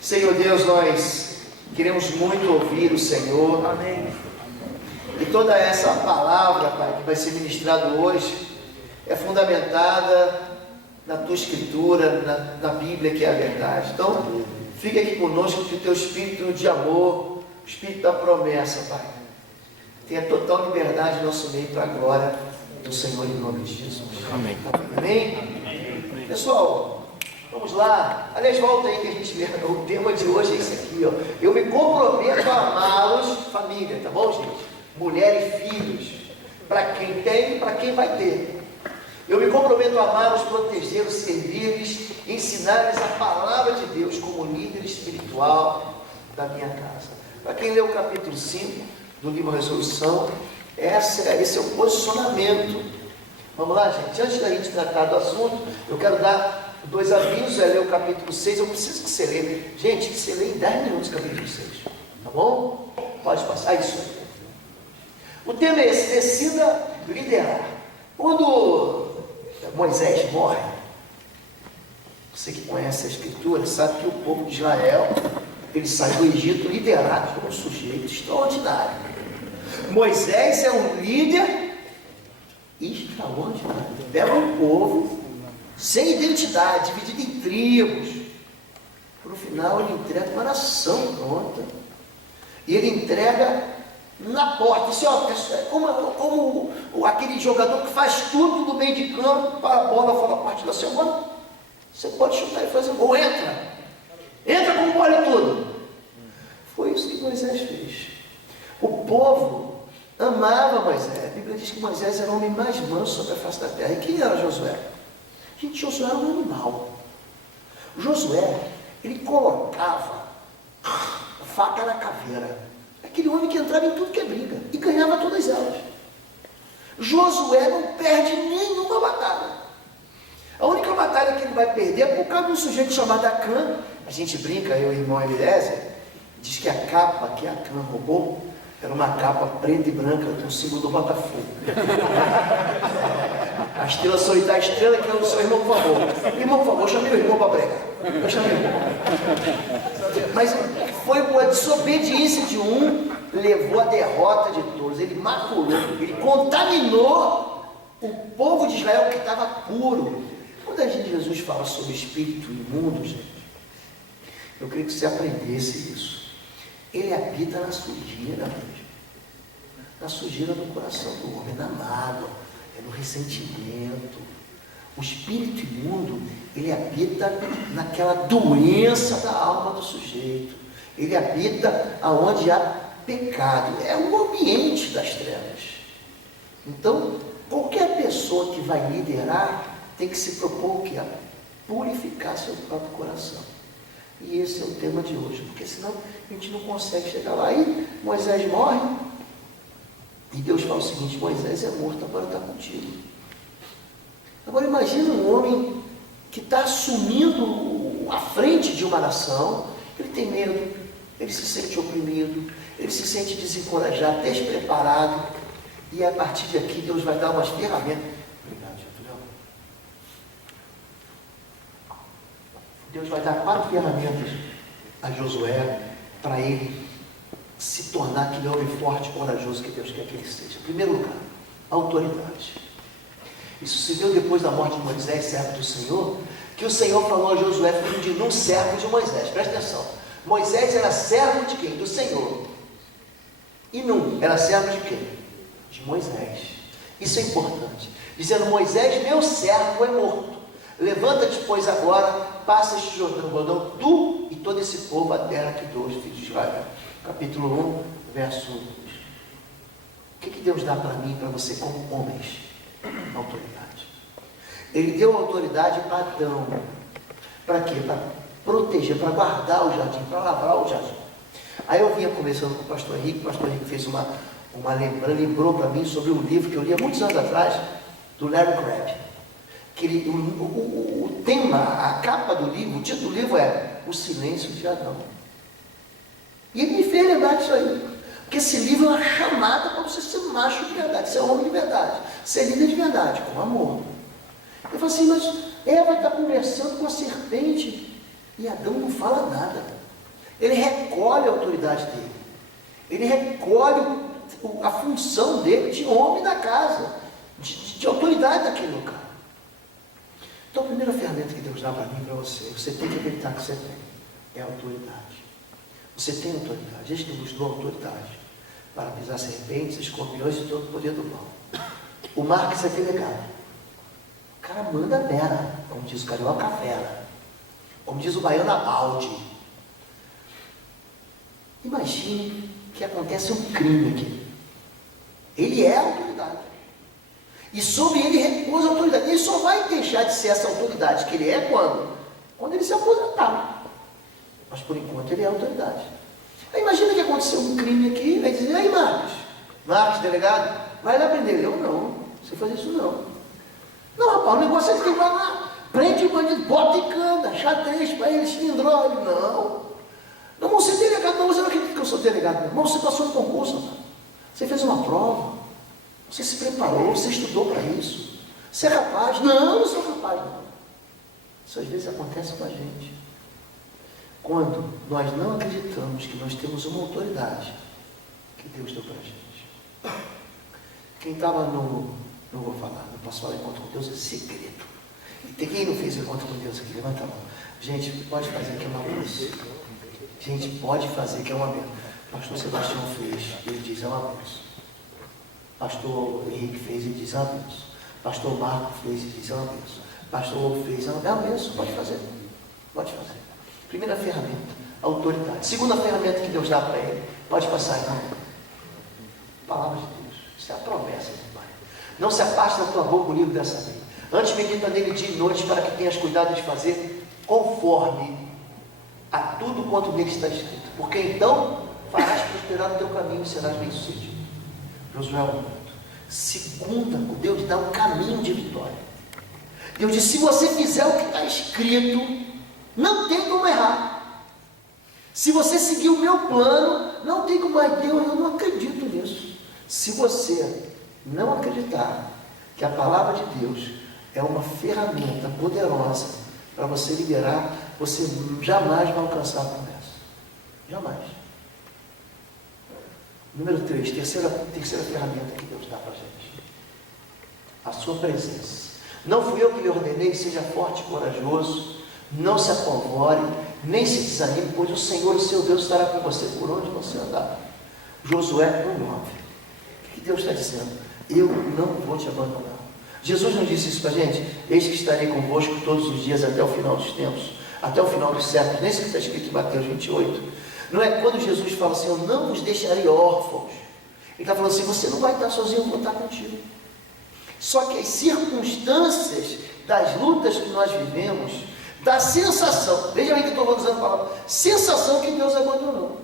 Senhor Deus, nós queremos muito ouvir o Senhor. Amém. E toda essa palavra, Pai, que vai ser ministrada hoje, é fundamentada na Tua Escritura, na Bíblia, que é a verdade. Então, fica aqui conosco que o Teu Espírito de amor, o Espírito da promessa, Pai, tenha total liberdade no nosso meio para a glória do Senhor, em nome de Jesus. Amém. Amém? Pessoal, vamos lá. Aliás, volta aí que a gente vê. O tema de hoje é esse aqui, ó. Eu me comprometo a amá-los, família, tá bom, gente? Mulher e filhos, para quem tem e para quem vai ter. Eu me comprometo a amá-los, protegê-los, servir-lhes, ensinar-lhes a palavra de Deus como líder espiritual da minha casa. Para quem leu o capítulo 5 do livro Resolução, esse é o posicionamento. Vamos lá, gente? Antes da gente tratar do assunto, eu quero dar 2 avisos. É ler o capítulo 6. Eu preciso que você leia. Gente, que você leia em 10 minutos o capítulo 6. Tá bom? Pode passar isso aí. O tema é esse: decida liderar. Quando Moisés morre, você que conhece a Escritura sabe que o povo de Israel, ele sai do Egito liderado por um sujeito extraordinário. Moisés é um líder extraordinário. Pega um povo sem identidade, dividido em tribos. No final ele entrega uma nação pronta. E ele entrega na porta. Isso é como aquele jogador que faz tudo no meio de campo para a bola falar a partir da semana. Você pode chutar e fazer um gol. Entra com bola e tudo. Foi isso que Moisés fez. O povo amava Moisés. A Bíblia diz que Moisés era o homem mais manso sobre a face da terra. E quem era Josué? Gente, Josué era um animal. Josué, ele colocava a faca na caveira. Aquele homem que entrava em tudo que é briga e ganhava todas elas. Josué não perde nenhuma batalha. A única batalha que ele vai perder é por causa de um sujeito chamado Acã. A gente brinca, eu e o irmão Eliezer, diz que a capa que Acã roubou era uma capa preta e branca com o símbolo do Botafogo. A estrela solitária, a estrela que é o seu irmão, por favor. Irmão, por favor, chame meu irmão para pregar. Eu chamei o irmão. Mas foi por a desobediência de um, levou a derrota de todos. Ele maculou, ele contaminou o povo de Israel que estava puro. Quando a gente, Jesus fala sobre espírito imundo, gente, eu queria que você aprendesse isso. Ele habita na sujeira mesmo. Na sujeira do coração do homem, na mágoa, é no ressentimento. O espírito imundo, ele habita naquela doença da alma do sujeito. Ele habita aonde há pecado. É o ambiente das trevas. Então, qualquer pessoa que vai liderar tem que se propor o quê? A purificar seu próprio coração. E esse é o tema de hoje, porque senão a gente não consegue chegar lá. Aí Moisés morre e Deus fala o seguinte: Moisés é morto, agora está contigo. Agora imagina um homem que está assumindo a frente de uma nação. Ele tem medo, ele se sente oprimido, ele se sente desencorajado, despreparado. E a partir daqui Deus vai dar umas ferramentas. Obrigado, Getúlio. Deus vai dar 4 ferramentas a Josué para ele se tornar aquele homem forte e corajoso que Deus quer que ele seja. Em primeiro lugar, autoridade. Isso se deu depois da morte de Moisés, servo do Senhor, que o Senhor falou a Josué, filho de Nun, servo de Moisés. Presta atenção. Moisés era servo de quem? Do Senhor. E Nun era servo de quem? De Moisés. Isso é importante. Dizendo: Moisés, meu servo, é morto. Levanta-te, pois, agora, passa este Jordão, tu e todo esse povo, a terra que dou aos filhos de Israel. Capítulo 1, verso 2. O que Deus dá para mim e para você como homens? Autoridade. Ele deu autoridade para Adão. Para quê? Para proteger, para guardar o jardim, para lavrar o jardim. Aí eu vinha conversando com o pastor Henrique fez uma lembrança, lembrou para mim sobre um livro que eu li há muitos anos atrás, do Larry Crabb. Que o tema, a capa do livro, o título do livro é O Silêncio de Adão. E ele me fez lembrar disso aí. Porque esse livro é uma chamada para você ser macho de verdade, ser homem de verdade, ser líder de verdade, com amor. Eu falo assim: mas Eva está conversando com a serpente e Adão não fala nada. Ele recolhe a autoridade dele. Ele recolhe a função dele de homem da casa, de autoridade daquele local. Então a primeira ferramenta que Deus dá para mim e para você tem que acreditar que você tem, é a autoridade. Você tem autoridade. Ele nos deu autoridade para pisar serpentes, escorpiões e todo o poder do mal. O Marcos é delegado. O cara manda mera, como diz o carioca, fera. Como diz o baiano, a balde. Imagine que acontece um crime aqui. Ele é a autoridade. E sobre ele repousa a autoridade. Ele só vai deixar de ser essa autoridade que ele é quando ele se aposentar. Mas por enquanto ele é a autoridade. Aí imagina que aconteceu um crime aqui, vai dizer, aí Marcos, delegado, vai lá prender ele. Eu não sei fazer isso não. Não, rapaz, o negócio é que vai lá, prende o bandido, bota em cana, xadrez para ele, cilindró. Ele, não, você é delegado, não, você não acredita que eu sou delegado, não, você passou no concurso, rapaz. Você fez uma prova, você se preparou, você estudou para isso, você é capaz. Não sou capaz não. Isso às vezes acontece com a gente. Quando nós não acreditamos que nós temos uma autoridade que Deus deu para a gente. Quem estava não vou falar, não posso falar encontro com Deus, é segredo. E tem quem não fez encontro com Deus aqui? Levanta a mão. Gente, pode fazer que é uma benção. Gente, pode fazer que é uma benção. Pastor Sebastião fez, ele diz, é uma benção. Pastor Henrique fez, ele diz, é uma benção. Pastor Marco fez, ele diz, é uma benção. Pastor Hugo fez, é uma benção. Pode fazer. Pode fazer. Primeira ferramenta, autoridade. Segunda ferramenta que Deus dá para ele, pode passar, irmão. Palavra de Deus. Isso é a promessa do Pai. Não se afaste da tua boca o livro dessa lei. Antes medita nele dia e noite, para que tenhas cuidado de fazer conforme a tudo quanto nele está escrito. Porque então farás prosperar no teu caminho e serás bem-sucedido. Josué 1. Segunda, Deus dá um caminho de vitória. Deus diz, se você fizer o que está escrito, não tem como errar. Se você seguir o meu plano, não tem como errar. Deus, eu não acredito nisso. Se você não acreditar que a palavra de Deus é uma ferramenta poderosa para você liberar, você jamais vai alcançar a promessa. Jamais. Número 3, terceira ferramenta que Deus dá para a gente. A sua presença. Não fui eu que lhe ordenei, seja forte e corajoso, não se apavore, nem se desanime, pois o Senhor, o seu Deus, estará com você por onde você andar. Josué 1:9. O que Deus está dizendo? Eu não vou te abandonar. Jesus não disse isso para a gente? Eis que estarei convosco todos os dias até o final dos tempos, até o final dos séculos. Nem isso que está escrito em Mateus 28. Não é quando Jesus fala assim, eu não vos deixarei órfãos. Ele está falando assim, você não vai estar sozinho, eu vou estar contigo. Só que as circunstâncias das lutas que nós vivemos, dá sensação, veja bem que eu estou usando a palavra, sensação que Deus abandonou.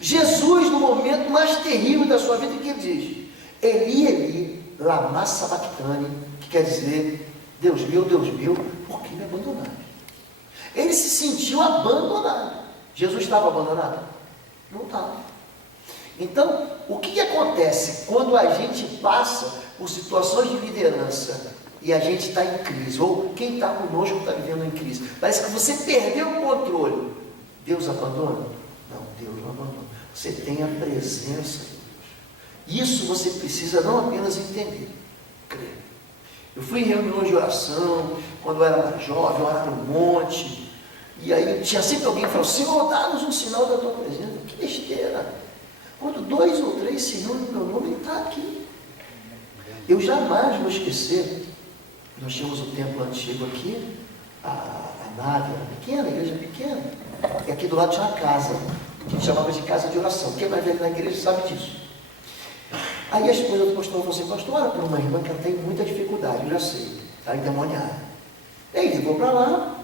Jesus, no momento mais terrível da sua vida, que ele diz, Eli, lama sabachthani, que quer dizer, Deus meu, por que me abandonaste? Ele se sentiu abandonado. Jesus estava abandonado? Não estava. Então, o que acontece quando a gente passa por situações de liderança e a gente está em crise, ou quem está conosco está vivendo em crise? Parece que você perdeu o controle. Deus abandona? Não, Deus não abandona. Você tem a presença de Deus. Isso você precisa não apenas entender, crer. Eu fui em reuniões de oração, quando eu era mais jovem, eu era no monte, e aí tinha sempre alguém que falou, Senhor, dá-nos um sinal da tua presença. Que besteira! Quando 2 ou 3 se reúnem no meu nome, ele está aqui. Eu jamais vou esquecer, nós tínhamos um templo antigo aqui, a nave era pequena, a igreja pequena, e aqui do lado tinha uma casa, que a gente chamava de casa de oração. Quem vai ver na igreja sabe disso. Aí a esposa do pastor falou assim, pastor, ora para uma irmã que ela tem muita dificuldade, eu já sei, está endemoniada. E aí ligou para lá,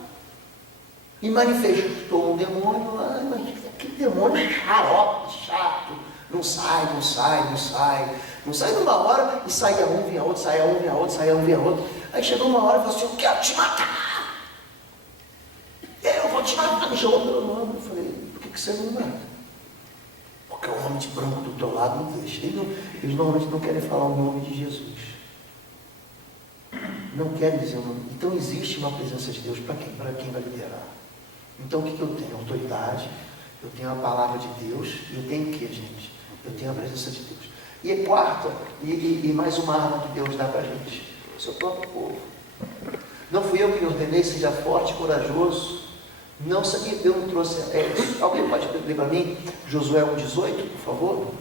e manifestou um demônio lá, mas que demônio xarope, chato, não sai numa hora, e saia um, vinha outro, saia um, vinha outro, saia um, vinha outro. Aí chegou uma hora e falou assim, eu quero te matar, eu vou te matar, me chamou pelo nome. Eu falei, por que você não me mata? Porque o homem de branco do teu lado não deixa. Eles normalmente não querem falar o nome de Jesus, não querem dizer o nome. Então existe uma presença de Deus para quem vai liderar. Então o que eu tenho? Autoridade, Eu tenho a palavra de Deus, e eu tenho o que, gente? Eu tenho a presença de Deus. E a quarta, e mais uma arma que Deus dá para a gente, o seu próprio povo. Não fui eu que lhe ordenei, seja forte e corajoso. Não sabia, eu não trouxe. Alguém pode ler para mim Josué 1,18, por favor?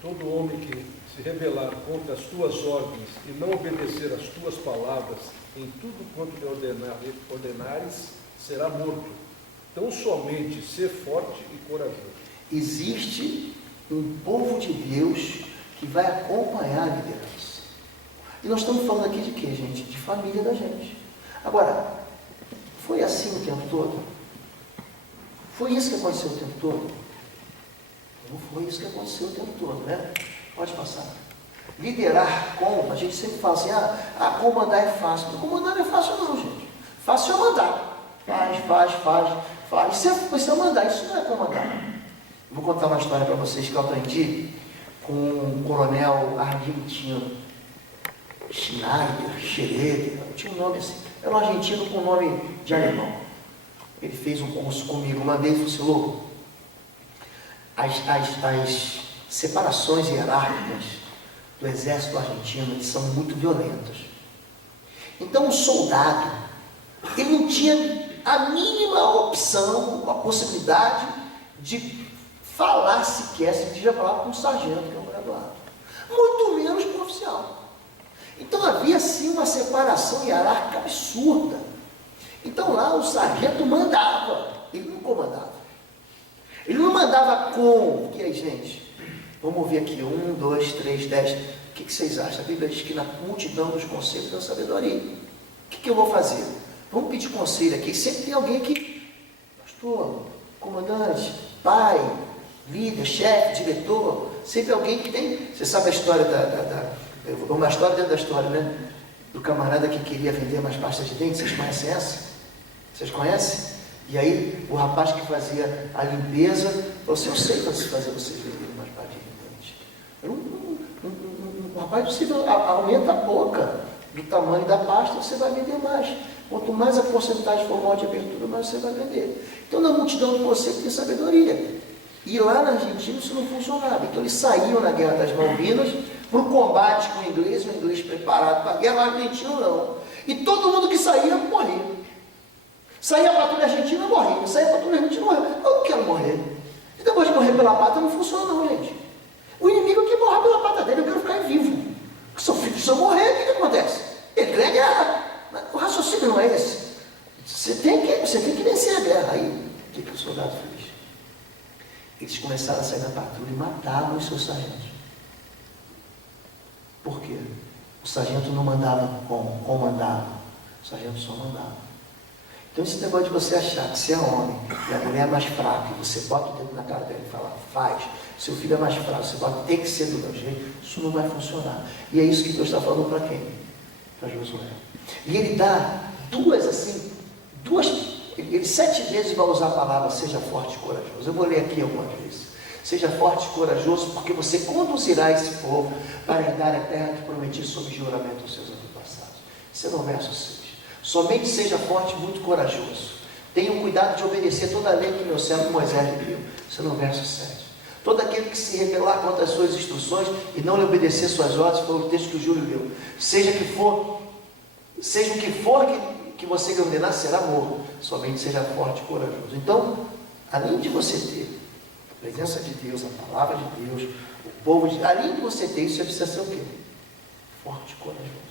Todo homem que se rebelar contra as tuas ordens e não obedecer às tuas palavras, em tudo quanto lhe ordenares, será morto. Então somente ser forte e corajoso. Existe um povo de Deus que vai acompanhar a liderança. E nós estamos falando aqui de quê, gente? De família da gente. Agora, foi assim o tempo todo? Foi isso que aconteceu o tempo todo? Não foi isso que aconteceu o tempo todo, né? Pode passar. Liderar a gente sempre fala assim, comandar é fácil. Mas comandar não é fácil não, gente. Fácil é mandar. Faz. Isso é mandar, isso não é comandar. Vou contar uma história para vocês que eu aprendi com um coronel argentino. Schrader, tinha um nome assim. Era um argentino com nome de alemão. Ele fez um curso comigo uma vez e falou assim, louco, as separações hierárquicas do exército argentino, eles são muito violentas. Então o soldado, ele não tinha a mínima opção, a possibilidade de falar sequer, se podia falar com um sargento, que é um graduado. Muito menos com um oficial. Então havia sim uma separação hierárquica absurda. Então lá o sargento mandava, ele não comandava. Ele não mandava com, porque aí, gente, vamos ver aqui, 1, 2, 3, 10, o que vocês acham? A Bíblia diz que na multidão dos conselhos da sabedoria. O que eu vou fazer? Vamos pedir conselho aqui, sempre tem alguém aqui, pastor, comandante, pai, líder, chefe, diretor, sempre alguém que tem, você sabe a história uma história dentro da história, né? Do camarada que queria vender mais pastas de dente, vocês conhecem essa? Vocês conhecem? E aí, o rapaz que fazia a limpeza, falou assim, eu sei fazer vocês venderem mais pastas de dente. O rapaz, você aumenta a boca do tamanho da pasta, você vai vender mais. Quanto mais a porcentagem for maior de abertura, mais você vai vender. Então, na multidão de você tem sabedoria. E lá na Argentina isso não funcionava. Então, eles saíam na Guerra das Malvinas para o combate com o inglês preparado para a guerra, o argentino não. E todo mundo que saía, morria. Saía a patrulha argentina, morria. Saía a patrulha argentina, morria. Eu não quero morrer. E depois de morrer pela pata, não funciona não, gente. O inimigo quer morrer pela pata dele, eu quero ficar vivo. Se eu morrer, o que acontece? Ele ganha a guerra. Mas o raciocínio não é esse. Você tem que vencer a guerra. Aí, o que o soldado fez? Eles começaram a sair na patrulha e matavam os seus sargentos. Por quê? O sargento não mandava comandava. O sargento só mandava. Então esse negócio de você achar que você é homem e a mulher é mais fraca, e você bota o dedo na cara dela e fala, faz, seu filho é mais fraco, você bota, tem que ser do meu jeito, isso não vai funcionar. E é isso que Deus está falando para quem? Para Josué. E ele dá ele 7 vezes vai usar a palavra seja forte e corajoso. Eu vou ler aqui algumas vezes. Seja forte e corajoso, porque você conduzirá esse povo para herdar a terra que prometi sob juramento aos seus antepassados. Esse é no verso 6. Somente seja forte e muito corajoso. Tenham cuidado de obedecer toda a lei que meu servo Moisés lhe deu. Isso é no verso 7. Todo aquele que se rebelar contra as suas instruções e não lhe obedecer suas ordens, foi o texto que o Júlio leu. Seja o que for que você lhe ordenar, será morto. Somente seja forte e corajoso. Então, além de você ter a presença de Deus, a palavra de Deus, o povo de... além de você ter isso, você precisa ser o quê? Forte e corajoso.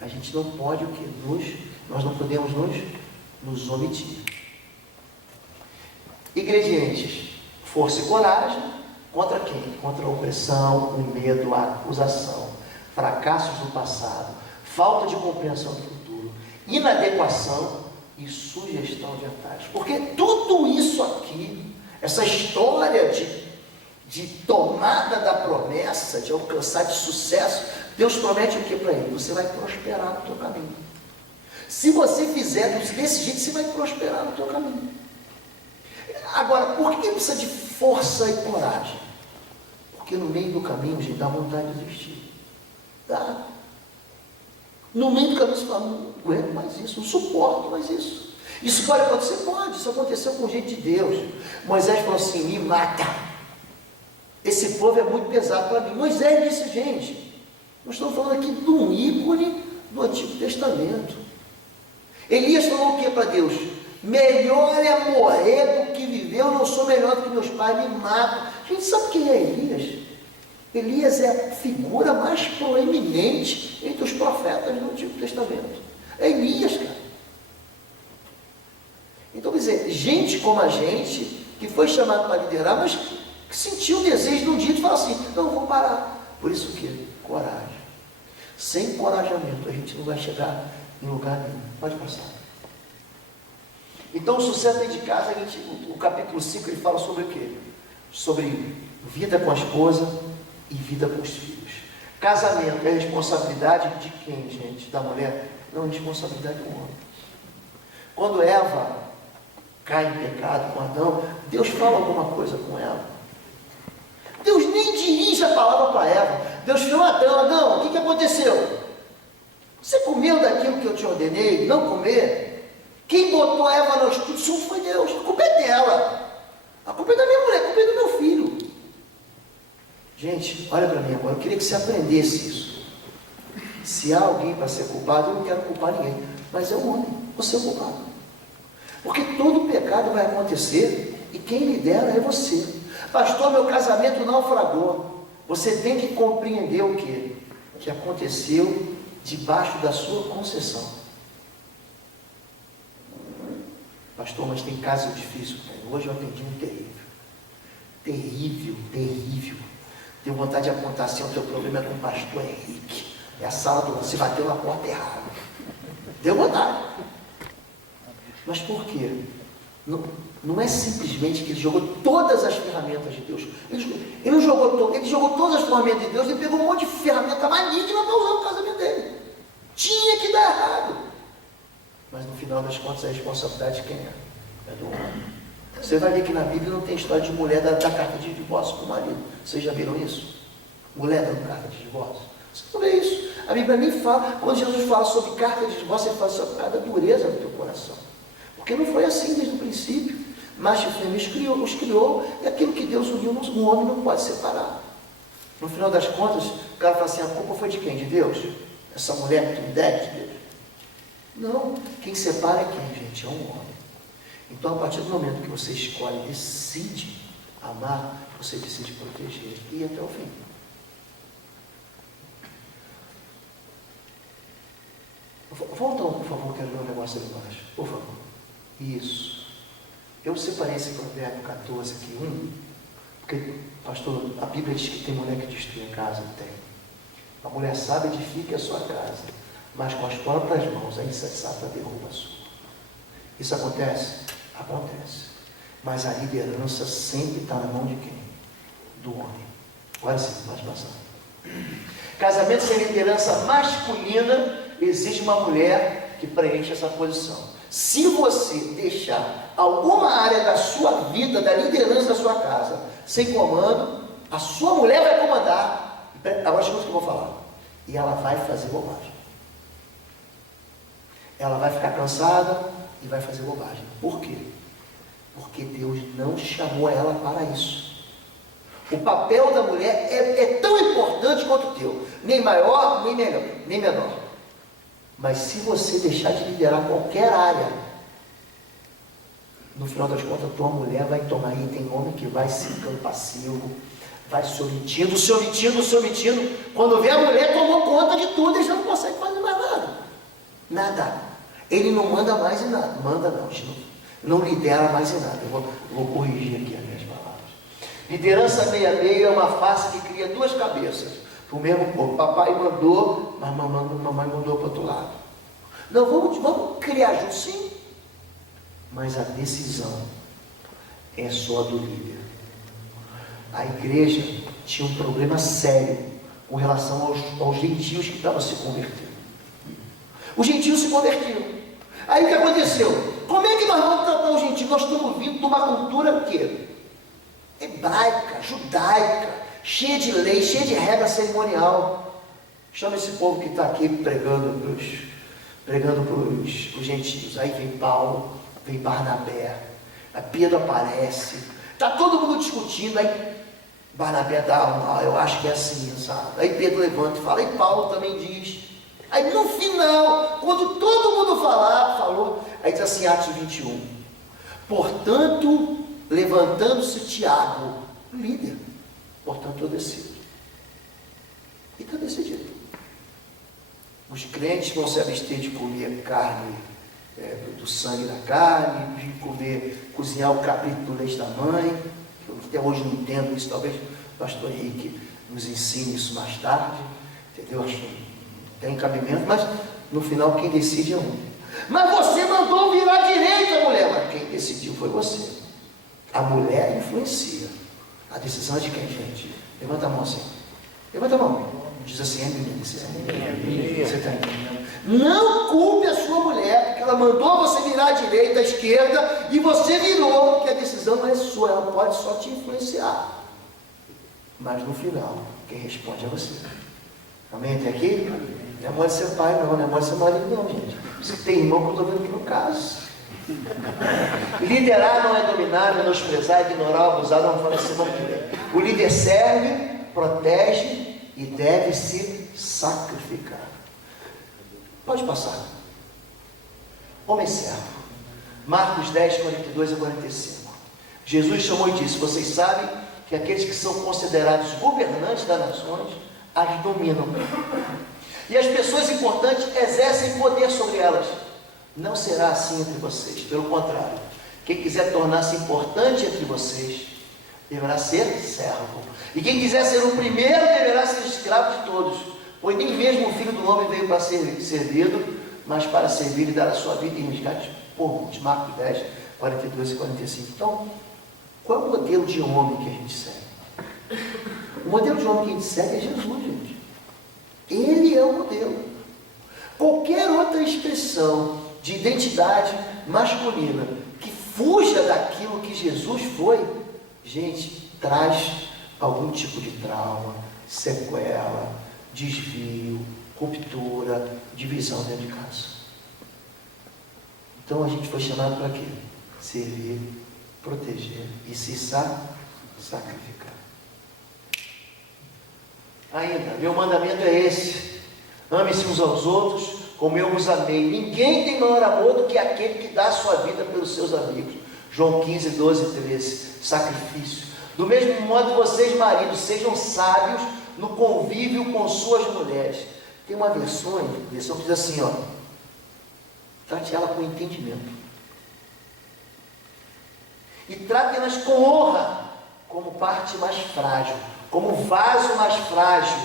A gente não pode o quê? Nós não podemos nos omitir. Ingredientes: força e coragem. Contra quem? Contra a opressão, o medo, a acusação, fracassos do passado, falta de compreensão do futuro, inadequação e sugestão de atalhos. Porque tudo isso aqui, essa história de tomada da promessa, de alcançar de sucesso, Deus promete o que para ele? Você vai prosperar no teu caminho. Se você fizer desse jeito, você vai prosperar no teu caminho. Agora, por que precisa de força e coragem? Porque no meio do caminho, gente, dá vontade de desistir. Dá. No meio do caminho você fala, não aguento mais isso, não suporto mais isso. Isso pode acontecer? Pode, isso aconteceu com gente de Deus. Moisés falou assim, me mata. Esse povo é muito pesado para mim. Moisés disse, gente, nós estamos falando aqui de um ícone do Antigo Testamento. Elias falou o que para Deus? Melhor é morrer do que viver, eu não sou melhor do que meus pais, me matam. A gente sabe quem é Elias? Elias é a figura mais proeminente entre os profetas do Antigo Testamento. É Elias, cara. Então, quer dizer, gente como a gente, que foi chamado para liderar, mas que sentiu o desejo de um dia de falar assim, não, vou parar. Por isso o quê? Coragem. Sem encorajamento, a gente não vai chegar em lugar nenhum. Pode passar. Então, o sucesso dentro de casa, o capítulo 5, ele fala sobre o quê? Sobre vida com a esposa e vida com os filhos. Casamento é responsabilidade de quem, gente? Da mulher? Não, é responsabilidade do homem. Quando Eva cai em pecado com Adão, Deus fala alguma coisa com ela. Deus nem dirige a palavra para Eva. Deus falou, Adão, o que aconteceu? Você comeu daquilo que eu te ordenei, não comer? Quem botou a Eva no estúdio foi Deus. A culpa é dela. A culpa é da minha mulher, a culpa é do meu filho. Gente, olha para mim agora, eu queria que você aprendesse isso. Se há alguém para ser culpado, eu não quero culpar ninguém, mas é o homem, você é o culpado. Porque todo pecado vai acontecer e quem lidera é você. Pastor, meu casamento naufragou. Você tem que compreender o quê? Que aconteceu debaixo da sua concessão. Pastor, mas tem caso difícil. Hoje eu atendi um terrível. Terrível. Tenho vontade de apontar assim, o teu problema é com o pastor Henrique. É a sala do... Você bateu na porta errada. Deu vontade. Mas por quê? Não é simplesmente que ele jogou todas as ferramentas de Deus. Ele não jogou ele jogou todas as ferramentas de Deus, ele pegou um monte de ferramenta maligna para usar no casamento dele. Tinha que dar errado. Mas no final das contas a responsabilidade de quem é? É do homem. Você vai ver que na Bíblia não tem história de mulher da carta de divórcio para o marido. Vocês já viram isso? Mulher dando carta de divórcio? Você não vê isso. A Bíblia nem fala. Quando Jesus fala sobre carta de divórcio, ele fala sobre cada dureza no teu coração. Porque não foi assim desde o princípio. Macho e fêmea os criou, e aquilo que Deus uniu, um homem não pode separar. No final das contas, o cara fala assim, a culpa foi de quem? De Deus? Essa mulher que tu me deve de Deus? Não, quem separa é quem, gente? É um homem. Então, a partir do momento que você escolhe, decide amar, você decide proteger e ir até o fim. Volta, por favor, quero ver um negócio ali embaixo. Por favor. Isso. Eu separei esse provérbio 14 aqui, porque, pastor, a Bíblia diz que tem mulher que destrui a casa. Tem. A mulher sábia edifica a sua casa, mas com as próprias mãos a insensata derruba a sua. Isso acontece? Acontece. Mas a liderança sempre está na mão de quem? Do homem. Agora sim, mais passar. Casamento sem liderança masculina exige uma mulher que preencha essa posição. Se você deixar alguma área da sua vida, da liderança da sua casa, sem comando, a sua mulher vai comandar. Agora escuta o que eu vou falar. E ela vai fazer bobagem. Ela vai ficar cansada e vai fazer bobagem. Por quê? Porque Deus não chamou ela para isso. O papel da mulher é tão importante quanto o teu. Nem maior, nem menor. Mas se você deixar de liderar qualquer área, no final das contas, a tua mulher vai tomar. E tem homem que vai se ficando passivo, vai se omitindo. Quando vê a mulher, tomou conta de tudo, ele já não consegue fazer mais nada. Nada. Ele não manda mais em nada. Manda não, não lidera mais em nada. Eu vou corrigir aqui as minhas palavras. Liderança meia-meia é uma face que cria duas cabeças. O mesmo povo. Papai mandou, mas mamãe mandou para o outro lado. Não, vamos criar junto, sim. Mas a decisão é só do líder. A igreja tinha um problema sério com relação aos gentios que estavam se convertendo. Os gentios se convertiam. Aí o que aconteceu? Como é que nós vamos tratar os gentios? Nós estamos vindo de uma cultura o quê? Hebraica, judaica, cheia de lei, cheia de regra cerimonial. Chama esse povo que está aqui pregando para os gentios. Aí vem Paulo, vem Barnabé, aí Pedro aparece, está todo mundo discutindo, aí Barnabé dá eu acho que é assim, sabe? Aí Pedro levanta e fala, e Paulo também diz. Aí no final, quando todo mundo falou, aí diz assim, Atos 21, portanto, levantando-se Tiago, líder, portanto eu decido. E está decidido. Os crentes vão se abster de comer carne, do sangue da carne, de cozinhar o cabrito do leite da mãe. Eu até hoje não entendo isso, talvez o pastor Henrique nos ensine isso mais tarde, entendeu? Acho que tem cabimento, mas no final quem decide é um. Mas você mandou virar à direita, mulher, mas quem decidiu foi você. A mulher influencia. A decisão é de quem, gente? Levanta a mão assim. Levanta a mão. Diz assim, é minha decisão. Você está entendendo? Não culpe a sua mulher, porque ela mandou você virar à direita, à esquerda, e você virou, porque a decisão não é sua, ela pode só te influenciar. Mas no final, quem responde é você. Amém? Até aqui? Não é mole ser pai, não é mole ser marido, não, gente. Você tem irmão que eu estou vendo aqui no caso. Liderar não é dominar, menosprezar, ignorar, abusar, não fala assim, não querer. O líder serve, protege e deve se sacrificar. Pode passar. Homem servo. Marcos 10, 42 a 45. Jesus chamou e disse, vocês sabem que aqueles que são considerados governantes das nações, as dominam. E as pessoas importantes exercem poder sobre elas. Não será assim entre vocês. Pelo contrário, quem quiser tornar-se importante entre vocês, deverá ser servo. E quem quiser ser o primeiro, deverá ser escravo de todos. Pois nem mesmo o Filho do Homem veio para ser servido, mas para servir e dar a sua vida em resgate por muitos. Marcos 10, 42 e 45. Então, qual é o modelo de homem que a gente segue? O modelo de homem que a gente segue é Jesus, gente. Ele é o modelo. Qualquer outra expressão de identidade masculina que fuja daquilo que Jesus foi, gente, traz algum tipo de trauma, sequela, desvio, ruptura, divisão dentro de casa. Então a gente foi chamado para quê? Servir, proteger e se sacrificar. Ainda, meu mandamento é esse: ame-se uns aos outros como eu vos amei. Ninguém tem maior amor do que aquele que dá a sua vida pelos seus amigos. João 15, 12 e 13. Sacrifício. Do mesmo modo, vocês, maridos, sejam sábios no convívio com suas mulheres. Tem uma versão que diz assim, ó, trate ela com entendimento. E trate-las com honra, como parte mais frágil, como vaso mais frágil,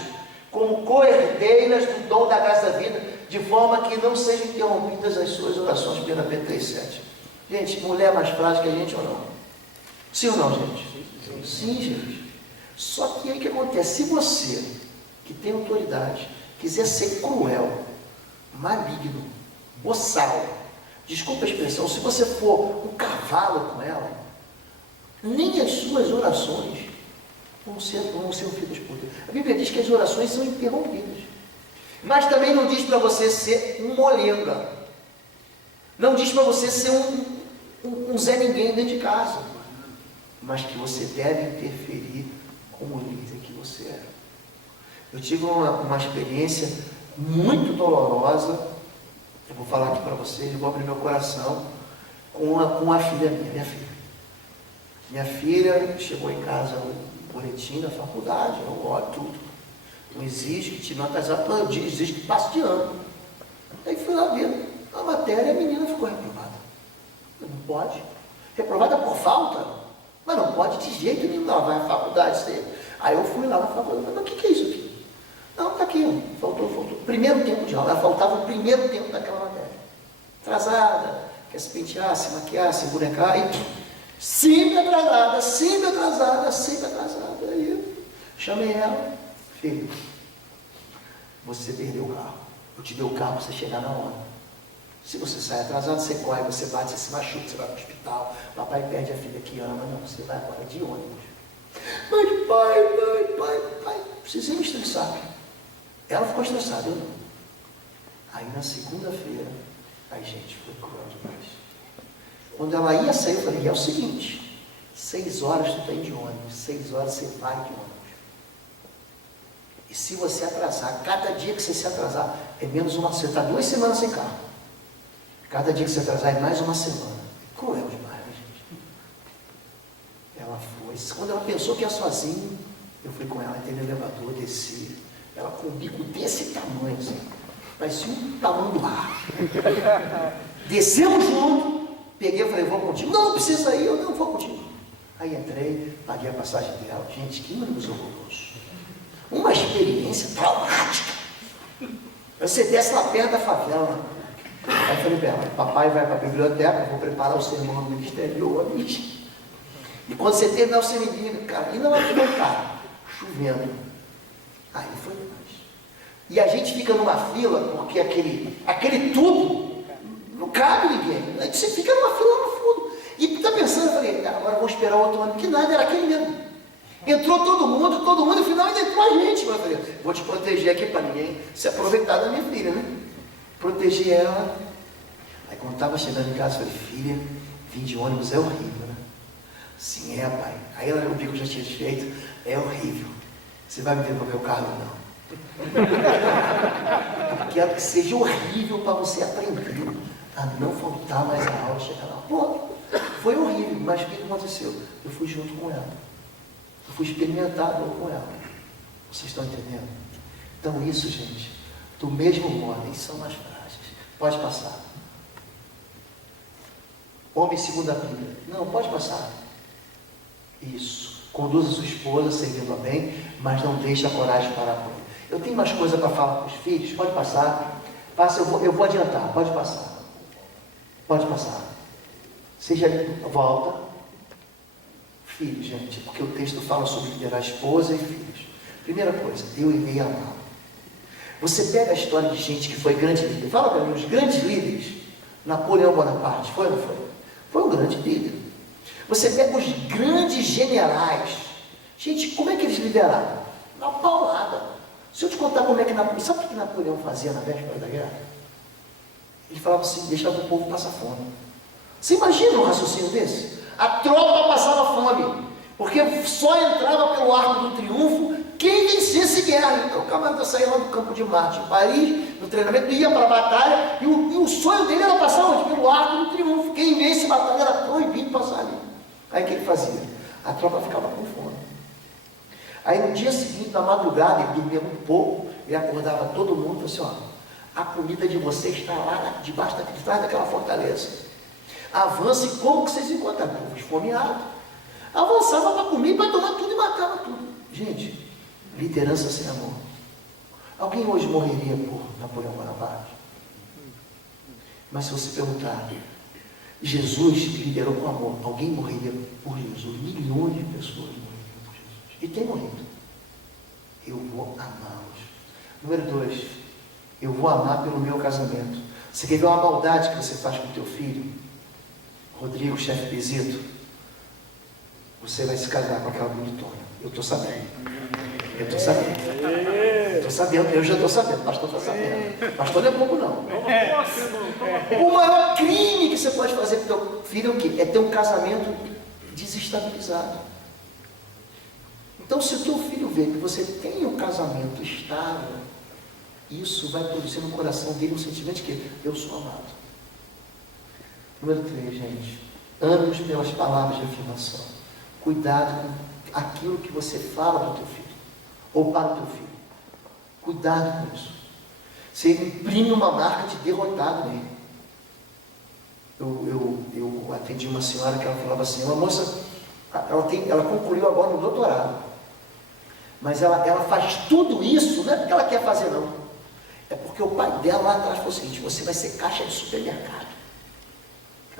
como co-herdeiras do dom da graça da vida, de forma que não sejam interrompidas as suas orações. 1 Pedro 3,7. Gente, mulher é mais frágil que a gente ou não? Sim ou não, gente? Sim, gente. Só que aí o que acontece? Se você, que tem autoridade, quiser ser cruel, maligno, boçal, desculpa a expressão, se você for um cavalo com ela, nem as suas orações vão ser ouvidas por Deus. A Bíblia diz que as orações são interrompidas. Mas também não diz para você ser um molenga. Não diz para você ser um Zé Ninguém dentro de casa. Mas que você deve interferir como líder que você é. Eu tive uma experiência muito dolorosa. Eu vou falar aqui para vocês, eu vou abrir meu coração com a filha minha filha. Minha filha chegou em casa um boletim da faculdade, eu olho tudo. Não exige que te nota exata, exige que passe de ano. Aí fui lá ver a matéria e a menina ficou reprovada. Não pode. Reprovada por falta? Mas não pode de jeito nenhum, ela vai à faculdade. Aí eu fui lá na faculdade, mas o que é isso aqui? Não, está aqui, ó. Faltou. Primeiro tempo de aula, ela faltava o primeiro tempo daquela matéria. Atrasada, quer se pentear, se maquiar, se bonecar, e sempre atrasada. Aí eu chamei ela, filho, você perdeu o carro. Eu te dei o carro para você chegar na hora. Se você sai atrasado, você corre, você bate, você se machuca, você vai para o hospital, papai perde a filha que ama. Não, você vai agora de ônibus. Mas pai, precisei me estressar. Ela ficou estressada, eu não. Aí na segunda-feira, gente, foi cruel demais. Quando ela ia sair, eu falei, é o seguinte, 6 horas tu está indo de ônibus, 6 horas você vai de ônibus. E se você atrasar, cada dia que você se atrasar, é menos uma, você está 2 semanas sem carro. Cada dia que você atrasar é mais uma semana. Cruel demais, né, gente? Ela foi. Quando ela pensou que ia sozinha, eu fui com ela, entrei no elevador, desci. Ela com um bico desse tamanho, assim, parecia um tamanho do ar. Descemos junto, peguei e falei, vou contigo. Não precisa ir, eu não vou contigo. Aí entrei, paguei a passagem dela. Gente, que ônibus horroroso. Uma experiência traumática. Você desce lá perto da favela. Aí eu falei para ela, papai vai para a biblioteca, vou preparar o sermão do ministério hoje. E quando você terminar o seminário, cara, e não adianta, chovendo. Aí foi mais. E a gente fica numa fila, porque aquele tubo não cabe ninguém. Aí você fica numa fila no fundo. E está pensando, eu falei, agora vou esperar outro ano. Que nada, era aquele mesmo. Entrou todo mundo, no final ainda entrou a gente. Eu falei, vou te proteger aqui para ninguém se aproveitar da minha filha, né? Protegi ela. Aí quando estava chegando em casa, eu falei, filha, vir de ônibus é horrível, né? Sim, é, pai. Aí ela viu que eu já tinha feito, é horrível. Você vai me devolver o carro ou não? Eu quero que seja horrível para você aprender a não faltar mais a aula, chegar lá. Pô, foi horrível, mas o que aconteceu? Eu fui junto com ela. Eu fui experimentar a dor com ela. Vocês estão entendendo? Então isso, gente, do mesmo modo, e são mais frágeis. Pode passar. Homem segundo a Bíblia. Não, pode passar. Isso. Conduza sua esposa servindo-a bem, mas não deixe a coragem parar por ele. Eu tenho mais coisa para falar com os filhos. Pode passar. Passa, eu vou adiantar. Pode passar. Pode passar. Seja volta. Filhos, gente, porque o texto fala sobre liderar esposa e filhos. Primeira coisa, eu irei amá-lo. Você pega a história de gente que foi grande líder. Fala para mim, os grandes líderes. Napoleão Bonaparte, foi ou não foi? Foi um grande líder. Você pega os grandes generais. Gente, como é que eles lideraram? Na paulada. Se eu te contar como é que Napoleão... Sabe o que Napoleão fazia na véspera da guerra? Ele falava assim, deixava o povo passar fome. Você imagina um raciocínio desse? A tropa passava fome, porque só entrava pelo Arco do Triunfo quem vencesse guerra. Então o camarada saía lá do Campo de Marte, em Paris, no treinamento, ia para a batalha, e o sonho dele era passar onde? Pelo Arco do Triunfo. Quem vence a batalha era proibido passar ali. Aí o que ele fazia? A tropa ficava com fome. Aí no dia seguinte, na madrugada, ele dormia muito pouco, ele acordava todo mundo e falou assim, ó, a comida de vocês está lá debaixo daquela fortaleza. Avance como que vocês encontraram? Povo esfomeado. Avançava para comer, para tomar tudo e matava tudo. Gente, liderança sem amor. Alguém hoje morreria por Napoleão Bonaparte? Mas se você perguntar, Jesus liderou com amor, alguém morreria por Jesus? Milhões de pessoas morreriam por Jesus. E tem morrido. Eu vou amá-los. Número 2, eu vou amar pelo meu casamento. Você quer ver uma maldade que você faz com o teu filho? Rodrigo, chefe Bezito, você vai se casar com aquela bonitona. Eu estou sabendo. Eu estou sabendo. Estou sabendo, eu já estou sabendo. O pastor está sabendo. Pastor não é pouco, não. O maior crime que você pode fazer para o teu filho é o quê? É ter um casamento desestabilizado. Então, se o teu filho vê que você tem um casamento estável, isso vai produzir no coração dele um sentimento de que eu sou amado. Número 3, gente. Ame-os pelas palavras de afirmação. Cuidado com aquilo que você fala do teu filho. Ou para o teu filho. Cuidado com isso. Você imprime uma marca de derrotado nele. Eu atendi uma senhora que ela falava assim, uma moça, ela concluiu agora no doutorado. Mas ela faz tudo isso, não é porque ela quer fazer, não. É porque o pai dela lá atrás falou o seguinte, você vai ser caixa de supermercado.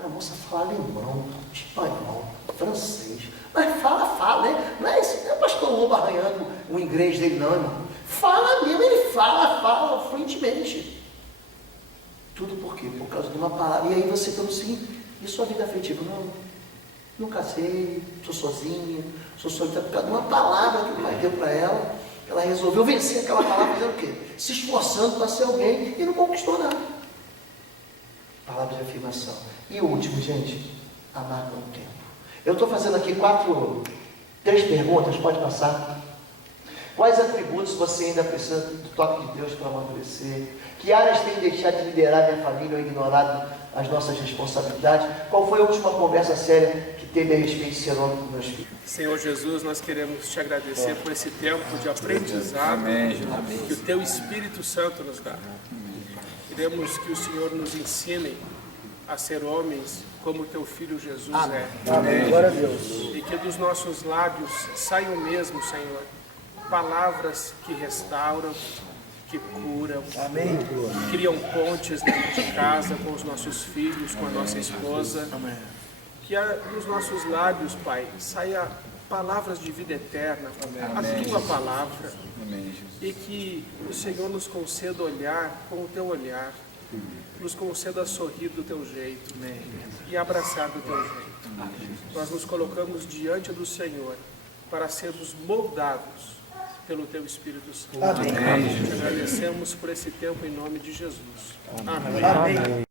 A moça fala alemão, espanhol, francês, mas fala, né? Não é esse, não é pastor Lobo arranhando o inglês dele, não, irmão. Fala mesmo, ele fala fluentemente. Tudo por quê? Por causa de uma palavra. E aí você está assim, e sua vida afetiva? Não casei, sou sozinha, sou solitária, por causa de uma palavra que o pai deu para ela. Ela resolveu vencer aquela palavra, fazendo o quê? Se esforçando para ser alguém e não conquistou nada. Palavra de afirmação. E o último, gente, amar com o tempo. Eu estou fazendo aqui 3 perguntas, pode passar. Quais atributos você ainda precisa do toque de Deus para amadurecer? Que áreas tem deixado de liderar minha família ou ignorado as nossas responsabilidades? Qual foi a última conversa séria que teve a respeito de ser homem com meus filhos? Senhor Jesus, nós queremos te agradecer por esse tempo de aprendizado que o Teu Espírito Santo nos dá. Queremos que o Senhor nos ensine a ser homens como o Teu Filho Jesus é. Amém. Glória a Deus. E que dos nossos lábios saiam mesmo, Senhor, palavras que restauram, que curam, Amém. que criam pontes dentro de casa com os nossos filhos, com a nossa esposa. Amém. Que dos nossos lábios, Pai, saia palavras de vida eterna, a Tua palavra. E que o Senhor nos conceda olhar com o Teu olhar, nos conceda sorrir do Teu jeito e abraçar do Teu jeito. Nós nos colocamos diante do Senhor para sermos moldados pelo Teu Espírito Santo. Amém. Te agradecemos por esse tempo em nome de Jesus. Amém. Amém.